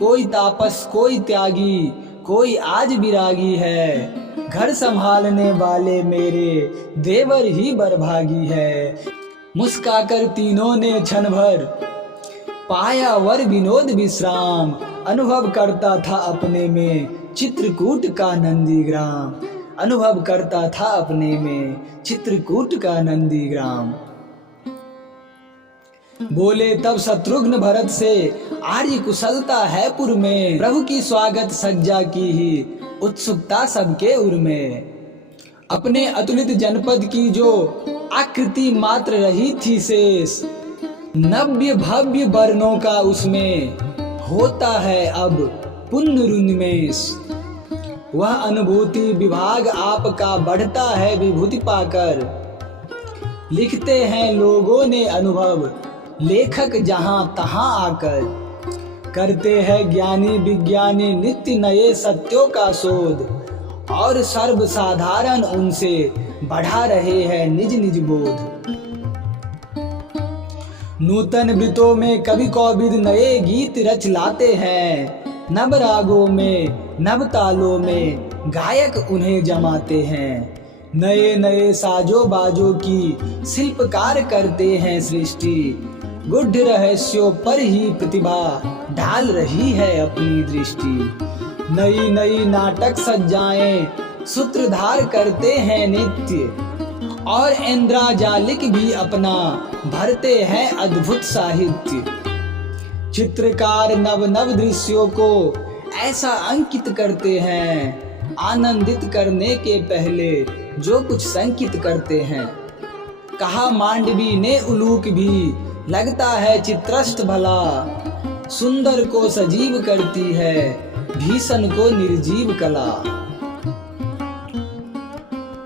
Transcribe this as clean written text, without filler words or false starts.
कोई तापस कोई त्यागी, कोई आज विरागी है। घर संभालने वाले मेरे देवर ही बरभागी है। मुस्काकर तीनों ने क्षण भर पाया वर विनोद विश्राम। अनुभव करता था अपने में चित्रकूट का नंदीग्राम। अनुभव करता था अपने में चित्रकूट का नंदीग्राम। बोले तब शत्रुघ्न भरत से, आर्य कुशलता है पुर में। प्रभु की स्वागत सज्जा की ही उत्सुकता सबके उर में। अपने अतुलित जनपद की जो आकृति मात्र रही थी शेष, नव्य भव्य वर्णों का उसमें होता है अब पुनरुन्मेष। वह अनुभूति विभाग आपका बढ़ता है विभूति पाकर। लिखते हैं लोगों ने अनुभव लेखक जहां तहां आकर। करते हैं ज्ञानी विज्ञानी नित्य नए सत्यों का शोध, और सर्वसाधारण उनसे बढ़ा रहे हैं निज निज बोध। नूतन वृतों में कवि कौविद नए गीत रच लाते हैं। नव रागों में नव तालों में गायक उन्हें जमाते हैं। नए नए साजो बाजों की शिल्पकार करते हैं सृष्टि। गूढ़ रहस्यों पर ही प्रतिभा ढाल रही है अपनी दृष्टि। नई नई नाटक सज्जाएं सूत्रधार करते हैं नित्य, और इंद्रजालिक भी अपना भरते हैं अद्भुत साहित्य। चित्रकार नव नव दृश्यों को ऐसा अंकित करते हैं, आनंदित करने के पहले जो कुछ संकित करते हैं। कहा मांडवी ने उलूक भी, लगता है चित्रष्ट भला। सुंदर को सजीव करती है, भीषण को निर्जीव कला।